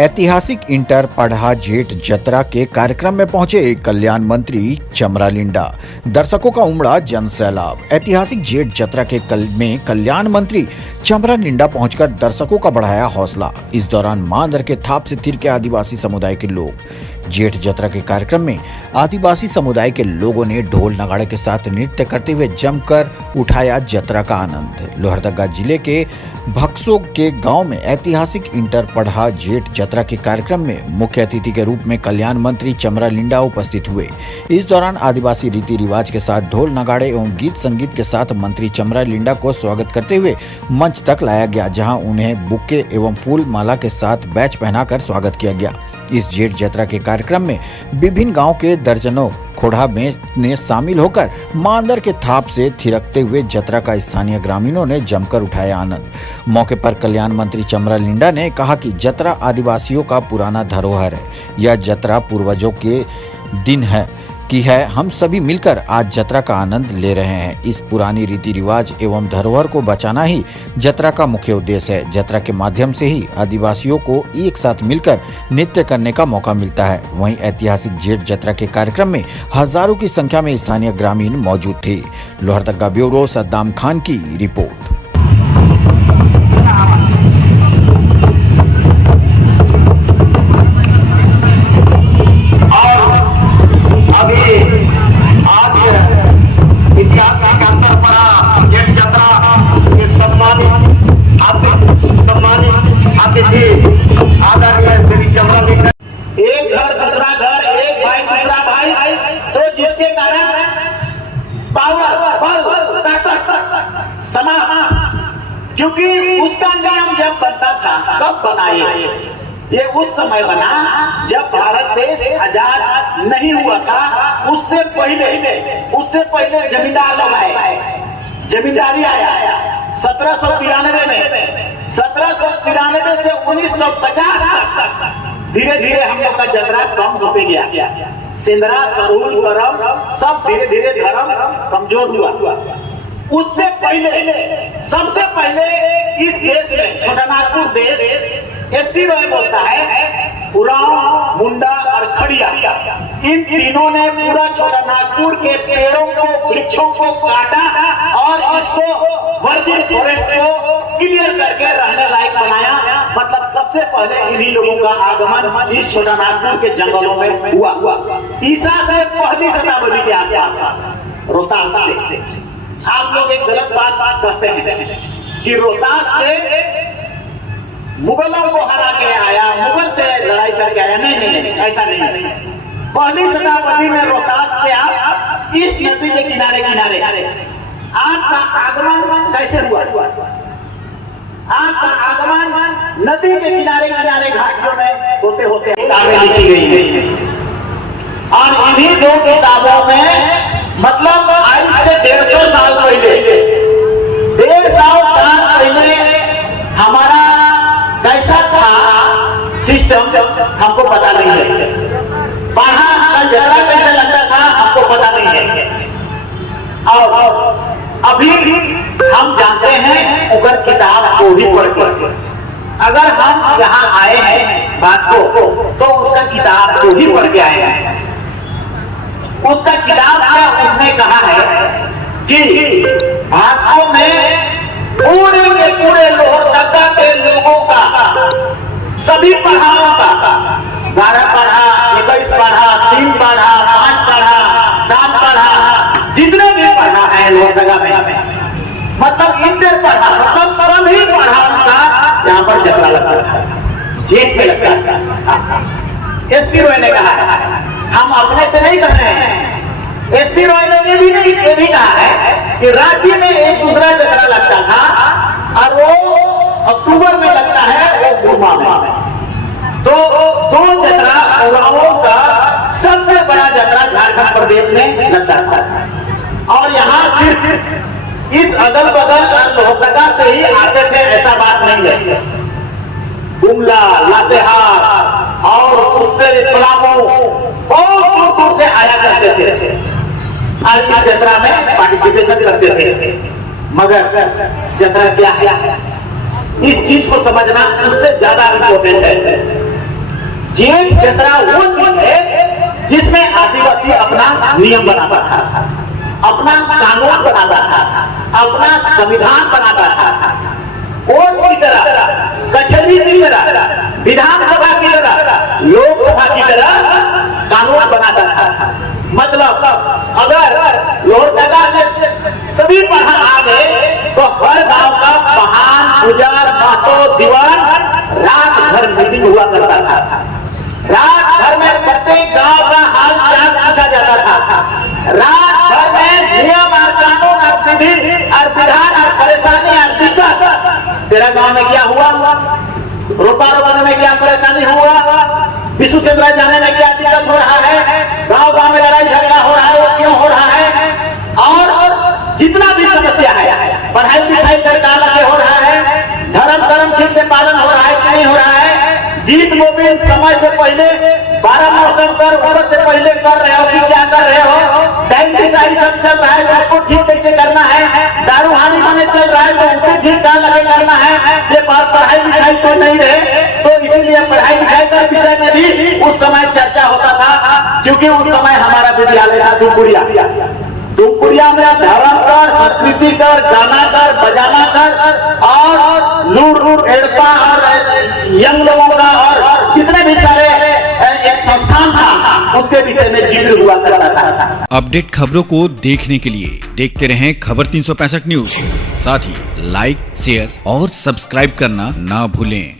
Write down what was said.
ऐतिहासिक इंटर पढ़ा जेठ जतरा के कार्यक्रम में पहुंचे कल्याण मंत्री चमरालिंडा। दर्शकों का उमड़ा जन सैलाब। ऐतिहासिक जेठ जतरा के में कल्याण मंत्री चमरालिंडा पहुंचकर दर्शकों का बढ़ाया हौसला। इस दौरान मांदर के थाप से थिरके आदिवासी समुदाय के लोग। जेठ जतरा के कार्यक्रम में आदिवासी समुदाय के लोगों ने ढोल नगाड़े के साथ नृत्य करते हुए जमकर उठाया जतरा का आनंद। लोहरदगा जिले के भक्सो के गांव में ऐतिहासिक इंटर पढ़ा जेठ जतरा के कार्यक्रम में मुख्य अतिथि के रूप में कल्याण मंत्री चमरालिंडा उपस्थित हुए। इस दौरान आदिवासी रीति रिवाज के साथ ढोल नगाड़े एवं गीत संगीत के साथ मंत्री चमरालिंडा को स्वागत करते हुए मंच तक लाया गया, जहां उन्हें बुक्के एवं फूल माला के साथ बैच पहनाकर स्वागत किया गया। इस जेठ जतरा के कार्यक्रम में विभिन्न गांव के दर्जनों खोड़ा में ने शामिल होकर मांदर के थाप से थिरकते हुए जतरा का स्थानीय ग्रामीणों ने जमकर उठाया आनंद। मौके पर कल्याण मंत्री चमरालिंडा ने कहा कि जतरा आदिवासियों का पुराना धरोहर है। यह जतरा पूर्वजों के दिन है हम सभी मिलकर आज जतरा का आनंद ले रहे हैं। इस पुरानी रीति रिवाज एवं धरोहर को बचाना ही जतरा का मुख्य उद्देश्य है। जतरा के माध्यम से ही आदिवासियों को एक साथ मिलकर नृत्य करने का मौका मिलता है। वहीं ऐतिहासिक जेठ जतरा के कार्यक्रम में हजारों की संख्या में स्थानीय ग्रामीण मौजूद थे। लोहरदगा ब्यूरो सद्दाम खान की रिपोर्ट। एक घर दूसरा घर, एक भाई दूसरा भाई, तो जिसके कारण पावर बल ताकत समाप्त। क्योंकि उसका नियम जब बनता था कब बनाए? ये उस समय बना जब भारत देश आजाद नहीं हुआ था। उससे पहले जमींदार लोग आए, जमींदारी आया 1793 में। 1793 से 1950 तक धीरे धीरे हम लोग का जतरा कम होते गया। सिंदरा, सरूल, करम सब धीरे धीरे धर्म कमजोर हुआ। उससे पहले सबसे पहले इस देश में छोटानागपुर देश एससी रॉय बोलता है, उरांव, मुंडा और खड़िया, इन तीनों ने पूरा छोटानागपुर के पेड़ों को, वृक्षों को काटा और इसको वर्जिन फॉरेस्ट को क्लियर करके रहने लायक बनाया। मतलब सबसे पहले इन्हीं लोगों का आगमन इस छोटानागपुर के जंगलों में हुआ। ईसा से पहली शताब्दी के आसपास रोहतास से। आप लोग एक गलत बात कहते हैं कि रोहतास से मुगलों को हरा के आया, मुगल से लड़ाई करके आया। नहीं, ऐसा नहीं है। पहली शताब्दी में रोहतास से आप इस नदी के किनारे आपका आगमन कैसे हुआ? आपका आगमन नदी के किनारे घाटियों में होते किताबें लिखी गई है। और इन्हीं दो किताबों में मतलब आज से 150 साल पहले, 150 साल पहले हमारा कैसा था सिस्टम हमको पता नहीं है। पढ़ा का जतरा कैसे लगता था हमको पता नहीं है। और अभी हम जानते हैं उगर किताब को भी पढ़ के। अगर हम यहाँ आए हैं भास्को तो उसका किताब को ही पढ़ के आए हैं। उसका किताब क्या उसने कहा है कि भास्को में पूरे के पूरे लोहरदगा के लोगों का, सभी पढ़ाओं का, 12 पढ़ा, 21 पढ़ा, 3 पढ़ा, 5 पढ़ा, 7 पढ़ा, जितने भी पढ़ा है लोहरदगा में, मतलब इंटर पढ़ा, मतलब सभी पढ़ाओं का यहाँ पर जतरा लगता था, जेठ में लगता था। एससी रॉय ने कहा है, हम अपने से नहीं कह रहे हैं। एससी रॉय ने ये भी कहा है कि रांची में एक दूसरा जतरा लगता था और वो अक्टूबर में लगता है, वो गुरुमा में। तो दो जतरा उरांवों का सबसे बड़ा जतरा झारखंड प्रदेश में लगता था। और यहाँ सिर्फ इस अगल बगल लोहरदगा से ही आते थे, ऐसा बात नहीं है। गुमला, लातेहार और उससे पलामू बहुत दूर से आया करते थे और इस जतरा में पार्टिसिपेशन करते थे। मगर जतरा क्या है, इस चीज को समझना उससे ज्यादा इम्पोर्टेंट है। जेठ जतरा वो चीज है जिसमें आदिवासी अपना नियम बनाता था, अपना कानून बनाता था, अपना संविधान बनाता था, कोर्ट की तरह, कचहरी की तरह, विधानसभा की तरह, लोकसभा की तरह कानून बनाता था। मतलब अगर लोहरदगा से सभी पढ़ा आ गए तो हर गांव का महान पुजार महतो दीवान रात भर मीटिंग हुआ करता था। रात भर में प्रत्येक गांव का हाल चाल पूछा जाता था। रात भर में नियम और कानून और विधि और विधान और परेशानी और दिक्कत, तेरा गांव में क्या हुआ, रोपा रोपने में क्या परेशानी हुआ, विशु सेंद्रा जाने में क्या दिक्कत हो रहा है, गांव गांव में लड़ाई झगड़ा हो रहा है, वो क्यों हो रहा है, और जितना भी समस्या है, पढ़ाई लिखाई सरकार लगे हो रहा है, धर्म ठीक से पालन हो रहा है कि नहीं हो रहा है, गीत गोविंद समय से पहले 12 मौसम कर औरत से पहले कर रहे हो कि क्या कर रहे हो, टाइम के साथ सब चल रहा है, उसको ठीक कैसे करना है, दारू हानि में चल रहा है तो उसको ठीक कहाँ लगे करना है, से पढ़ाई लिखाई तो नहीं रहे। तो इसीलिए पढ़ाई लिखाई का विषय में भी उस समय चर्चा होता था, क्योंकि उस समय हमारा विद्यालय था दुमकुड़िया में धर्म कर, संस्कृति कर, गाना कर, बजाना कर और लूट एड़पा और यंग लोगों का और जितने भी सारे एक संस्थान था उसके विषय में जिक्र हुआ करता था। अपडेट खबरों को देखने के लिए देखते रहें खबर 365 न्यूज। साथ ही लाइक, शेयर और सब्सक्राइब करना ना भूलें।